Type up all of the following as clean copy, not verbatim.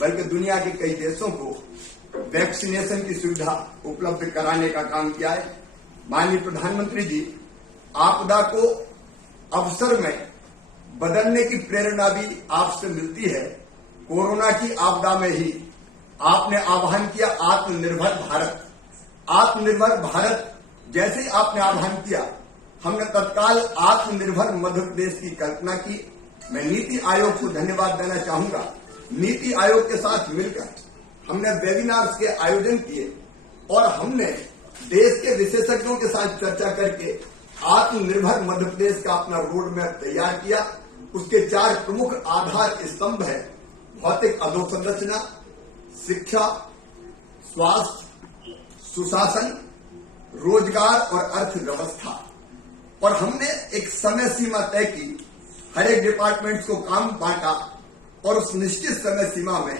बल्कि दुनिया के कई देशों को वैक्सीनेशन की सुविधा उपलब्ध कराने का काम किया है। माननीय प्रधानमंत्री जी, आपदा को अवसर में बदलने की प्रेरणा भी आपसे मिलती है। कोरोना की आपदा में ही आपने आह्वान किया आत्मनिर्भर भारत। आत्मनिर्भर भारत जैसे ही आपने आह्वान किया, हमने तत्काल आत्मनिर्भर मध्य प्रदेश की कल्पना की। मैं नीति आयोग को धन्यवाद देना चाहूंगा। नीति आयोग के साथ मिलकर हमने वेबिनार्स के आयोजन किए और हमने देश के विशेषज्ञों के साथ चर्चा करके आत्मनिर्भर मध्य प्रदेश का अपना रोड मैप तैयार किया। उसके 4 प्रमुख आधार स्तंभ है: भौतिक अधोसंरचना, शिक्षा, स्वास्थ्य, सुशासन, रोजगार और अर्थव्यवस्था। और हमने एक समय सीमा तय की, हर एक डिपार्टमेंट को काम बांटा और उस निश्चित समय सीमा में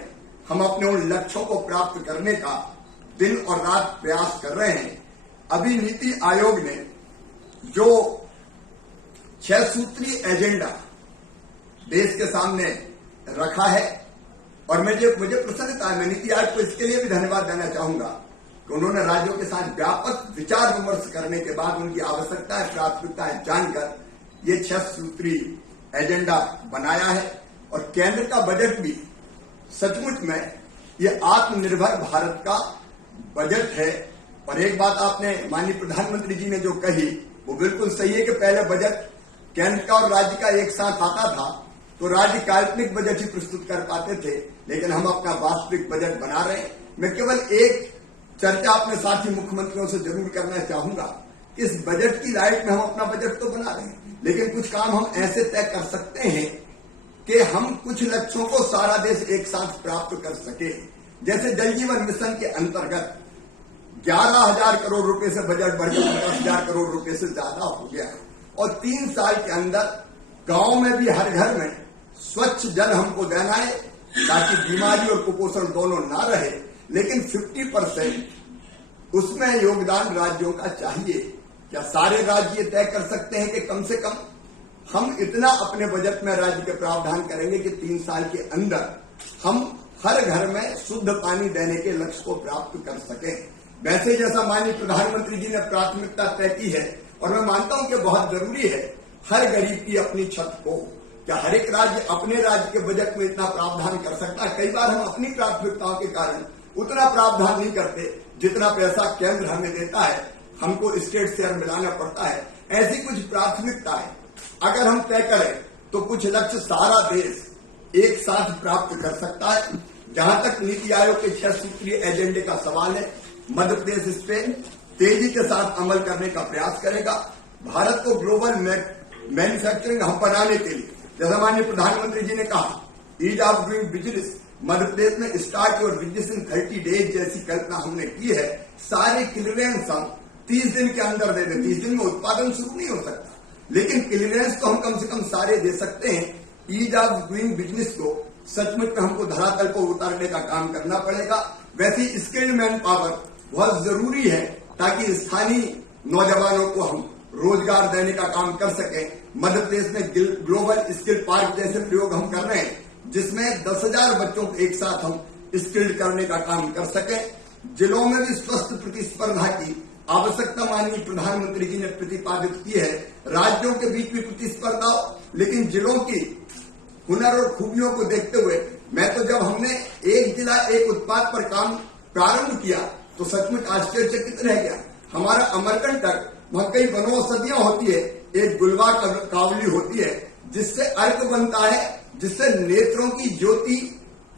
हम अपने उन लक्ष्यों को प्राप्त करने का दिन और रात प्रयास कर रहे हैं। अभी नीति आयोग ने जो 6 सूत्रीय एजेंडा देश के सामने रखा है और मुझे प्रसन्नता है, मैं नीति आयोग को इसके लिए भी धन्यवाद देना चाहूंगा कि उन्होंने राज्यों के साथ व्यापक विचार विमर्श करने के बाद उनकी आवश्यकताएं, प्राथमिकताएं जानकर ये 6 सूत्रीय एजेंडा बनाया है। और केंद्र का बजट भी सचमुच में ये आत्मनिर्भर भारत का बजट है। और एक बात आपने माननीय प्रधानमंत्री जी ने जो कही वो बिल्कुल सही है कि पहले बजट केंद्र का और राज्य का एक साथ आता था तो राज्य काल्पनिक बजट ही प्रस्तुत कर पाते थे, लेकिन हम अपना वास्तविक बजट बना रहे हैं। मैं केवल एक चर्चा अपने साथी मुख्यमंत्रियों से जरूर करना चाहूंगा। इस बजट की लाइट में हम अपना बजट तो बना रहे हैं, लेकिन कुछ काम हम ऐसे तय कर सकते हैं कि हम कुछ लक्ष्यों को सारा देश एक साथ प्राप्त कर सके। जैसे जल जीवन मिशन के अंतर्गत 11,000 करोड़ रुपए से बजट बढ़कर 10,000 करोड़ रुपए से ज्यादा हो गया है और 3 साल के अंदर गांव में भी हर घर में स्वच्छ जल हमको देना है ताकि बीमारी और कुपोषण दोनों ना रहे। लेकिन 50% उसमें योगदान राज्यों का चाहिए। क्या सारे राज्य ये तय कर सकते हैं कि कम से कम हम इतना अपने बजट में राज्य के प्रावधान करेंगे कि 3 साल के अंदर हम हर घर में शुद्ध पानी देने के लक्ष्य को प्राप्त कर सकें? वैसे जैसा माननीय प्रधानमंत्री जी ने प्राथमिकता तय की है और मैं मानता हूं कि बहुत जरूरी है हर गरीब की अपनी छत को। क्या हर एक राज्य अपने राज्य के बजट में इतना प्रावधान कर सकता है? कई बार हम अपनी प्राथमिकताओं के कारण उतना प्रावधान नहीं करते जितना पैसा केंद्र हमें देता है, हमको स्टेट शेयर मिलाना पड़ता है। ऐसी कुछ प्राथमिकताएं अगर हम तय करें तो कुछ लक्ष्य सारा देश एक साथ प्राप्त कर सकता है। जहां तक नीति आयोग के 6 सूत्रीय एजेंडे का सवाल है, मध्य प्रदेश इस पे तेजी के साथ अमल करने का प्रयास करेगा। भारत को ग्लोबल मैन्युफैक्चरिंग हब बनाने के लिए, जैसा माननीय प्रधानमंत्री जी ने कहा, ease of doing business, Madhya Pradesh में start your business in 30 days जैसी कल्पना हमने की है। सारे क्लियरेंस हम 30 दिन के अंदर दे दें। 30 दिन में उत्पादन शुरू नहीं हो सकता, लेकिन क्लियरेंस तो हम कम से कम सारे दे सकते हैं। ईज ऑफ डूइंग बिजनेस को सचमुच में हमको धरातल को उतारने का काम करना पड़ेगा। वैसे स्किल्ड मैन पावर बहुत जरूरी है ताकि स्थानीय नौजवानों को हम रोजगार देने का काम कर सकें। मध्य प्रदेश में ग्लोबल स्किल पार्क जैसे प्रयोग हम कर रहे हैं जिसमें 10,000 बच्चों को एक साथ हम स्किल्ड करने का काम कर सकें। जिलों में भी स्वस्थ प्रतिस्पर्धा की आवश्यकता माननीय प्रधानमंत्री जी ने प्रतिपादित की है। राज्यों के बीच भी प्रतिस्पर्धा हो, लेकिन जिलों की हुनर और खूबियों को देखते हुए मैं तो जब हमने एक जिला एक उत्पाद पर काम प्रारंभ किया तो सचमुच आश्चर्यचकित रह गया। हमारा अमरकंटक, वहां कई वनौषधियां होती है, एक गुलवा कावली होती है जिससे अर्क बनता है, जिससे नेत्रों की ज्योति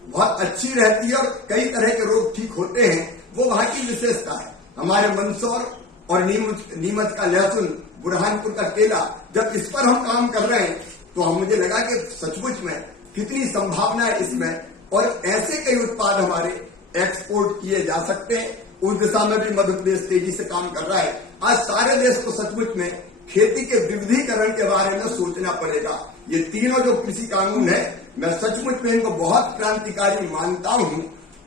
बहुत अच्छी रहती है और कई तरह के रोग ठीक होते हैं। वो वहां की विशेषता है। हमारे मंदसौर और नीमच का लहसुन, बुरहानपुर का केला, जब इस पर हम काम कर रहे हैं तो मुझे लगा कि सचमुच में कितनी संभावना है इसमें और ऐसे कई उत्पाद हमारे एक्सपोर्ट किए जा सकते हैं। उस दिशा में भी मध्य प्रदेश तेजी से काम कर रहा है। आज सारे देश को सचमुच में खेती के विविधीकरण के बारे में सोचना पड़ेगा। ये तीनों जो कृषि कानून है, मैं सचमुच में इनको बहुत क्रांतिकारी मानता हूं,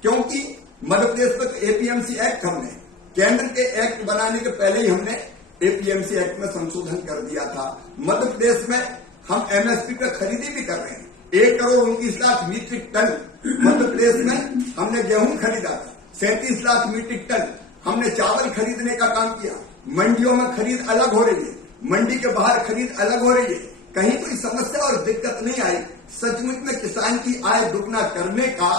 क्योंकि मध्य प्रदेश में एपीएमसी एक्ट हमने केंद्र के एक्ट बनाने के पहले ही हमने एपीएमसी एक्ट में संशोधन कर दिया था। मध्य प्रदेश में हम एमएसपी पे खरीदी भी कर रहे हैं। 1,29,00,000 मीट्रिक टन मध्य प्रदेश में हमने गेहूं खरीदा था। 37 लाख मीट्रिक टन हमने चावल खरीदने का काम किया। मंडियों में खरीद अलग हो रही है, मंडी के बाहर खरीद अलग हो रही है। कहीं कोई समस्या और दिक्कत नहीं आई। सचमुच में किसान की आय दुगना करने का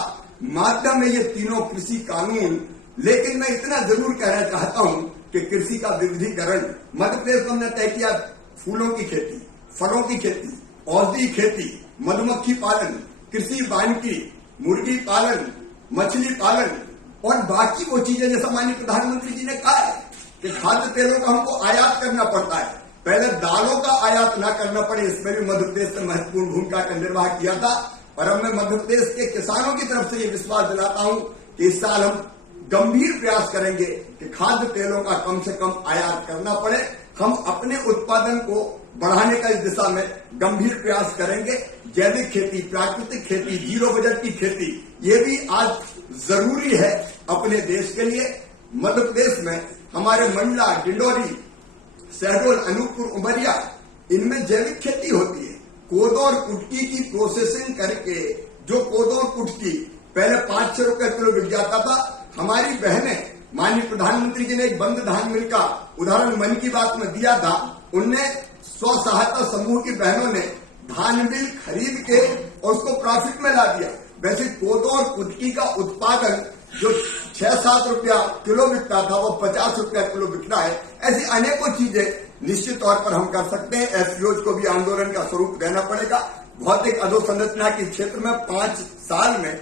माध्यम है ये तीनों कृषि कानून। लेकिन मैं इतना जरूर कहना चाहता हूं कि कृषि का विविधीकरण मध्य प्रदेश में हमने तय किया। फूलों की खेती, फलों की खेती, औषधि खेती, मधुमक्खी पालन, कृषि वानिकी, मुर्गी पालन, मछली पालन और बाकी वो चीजें जैसा माननीय प्रधानमंत्री जी ने कहा है कि खाद्य तेलों का हमको आयात करना पड़ता है, पहले दालों का आयात ना करना पड़े, इसमें भी मध्य प्रदेश ने महत्वपूर्ण भूमिका का निर्वाह किया था। और अब मैं मध्य प्रदेश के किसानों की तरफ से ये विश्वास दिलाता हूं कि इस साल हम गंभीर प्रयास करेंगे कि खाद्य तेलों का कम से कम आयात करना पड़े। हम अपने उत्पादन को बढ़ाने का इस दिशा में गंभीर प्रयास करेंगे। जैविक खेती, प्राकृतिक खेती, जीरो बजट की खेती, ये भी आज जरूरी है अपने देश के लिए। मध्य प्रदेश में हमारे मंडला, डिंडोरी, शहडोल, अनूपपुर, उमरिया, इनमें जैविक खेती होती है। कोदो और कुटकी की प्रोसेसिंग करके जो कोदो और कुटकी पहले 5-6 रुपए किलो बिक जाता था, हमारी बहनें, माननीय प्रधानमंत्री जी ने एक बंद धान मिल का उदाहरण मन की बात में दिया था। उनने स्व सहायता समूह की बहनों ने धान मिल खरीद के और उसको प्रॉफिट में ला दिया। वैसे कोदो और कुटकी का उत्पादन जो 6-7 रुपया किलो बिकता था वो 50 रुपया किलो बिक रहा है। ऐसी अनेकों चीजें निश्चित तौर पर हम कर सकते हैं। एफपीओ को भी आंदोलन का स्वरूप देना पड़ेगा। भौतिक अधोसंरचना के क्षेत्र में 5 साल में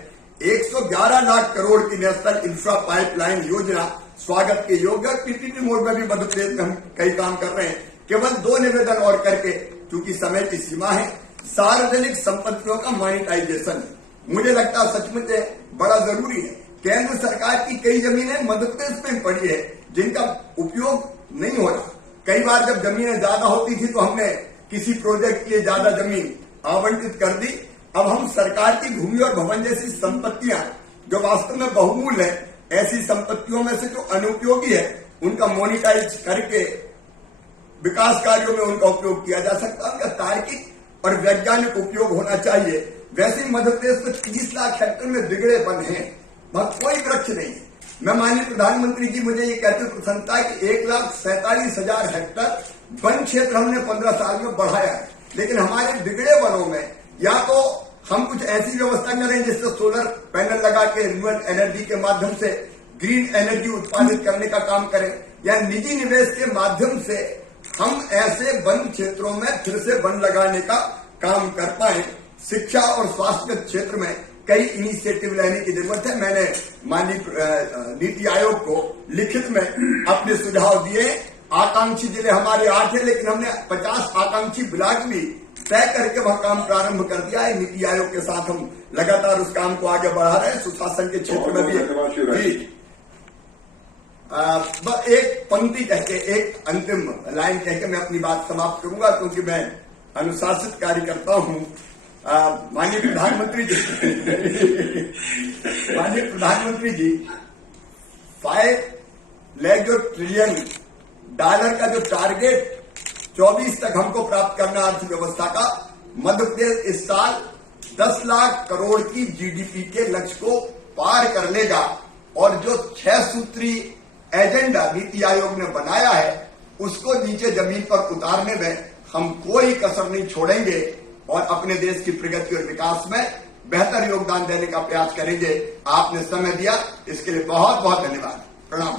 111 लाख करोड़ की नेशनल इंफ्रा पाइपलाइन योजना स्वागत के योग्य। पीपीपी मोड में भी मध्य प्रदेश में हम कई काम कर रहे हैं। केवल 2 निवेदन और करके, क्योंकि समय की सीमा है, सार्वजनिक संपत्तियों का मॉनिटाइजेशन मुझे लगता है सचमुच बड़ा जरूरी है। केंद्र सरकार की कई जमीनें मध्य प्रदेश में पड़ी है जिनका उपयोग नहीं हो रहा। कई बार जब जमीनें ज्यादा होती थी तो हमने किसी प्रोजेक्ट के लिए ज्यादा जमीन आवंटित कर दी। अब हम सरकार की भूमि और भवन जैसी संपत्तियां जो वास्तव में बहुमूल्य है, ऐसी संपत्तियों में से जो अनुपयोगी है, उनका मोनिटाइज करके विकास कार्यों में उनका उपयोग किया जा सकता है। उनका तार्किक और वैज्ञानिक उपयोग होना चाहिए। वैसे ही मध्य प्रदेश में 30 लाख हेक्टेयर में बिगड़े वन हैं, वहां कोई वृक्ष नहीं है। मैं माननीय प्रधानमंत्री जी मुझे ये कहते प्रसन्नता है कि 1,47,000 हेक्टेयर वन क्षेत्र हमने 15 साल में बढ़ाया है। लेकिन हमारे बिगड़े वनों में या तो हम कुछ ऐसी व्यवस्था करें जिससे सोलर पैनल लगा के रिन्यूएबल एनर्जी के माध्यम से ग्रीन एनर्जी उत्पादित करने का काम करें, या निजी निवेश के माध्यम से हम ऐसे वन क्षेत्रों में फिर से वन लगाने का काम कर पाए। शिक्षा और स्वास्थ्य के क्षेत्र में कई इनिशिएटिव लेने की जरूरत है। मैंने माननीय नीति आयोग को लिखित में अपने सुझाव दिए। आकांक्षी जिले हमारे 8 है, लेकिन हमने 50 आकांक्षी ब्लॉक भी तय करके वह काम प्रारंभ कर दिया है। नीति आयोग के साथ हम लगातार उस काम को आगे बढ़ा रहे हैं। सुशासन के क्षेत्र में भी एक पंक्ति कहके, एक अंतिम लाइन कहके मैं अपनी बात समाप्त करूंगा, क्योंकि मैं अनुशासित कार्यकर्ता हूं। माननीय प्रधानमंत्री जी $5 ट्रिलियन का जो टारगेट 24 तक हमको प्राप्त करना अर्थव्यवस्था का, मध्य प्रदेश इस साल 10 लाख करोड़ की जीडीपी के लक्ष्य को पार कर लेगा। और जो 6 सूत्री एजेंडा नीति आयोग ने बनाया है उसको नीचे जमीन पर उतारने में हम कोई कसर नहीं छोड़ेंगे और अपने देश की प्रगति और विकास में बेहतर योगदान देने का प्रयास करेंगे। आपने समय दिया, इसके लिए बहुत बहुत धन्यवाद। प्रणाम।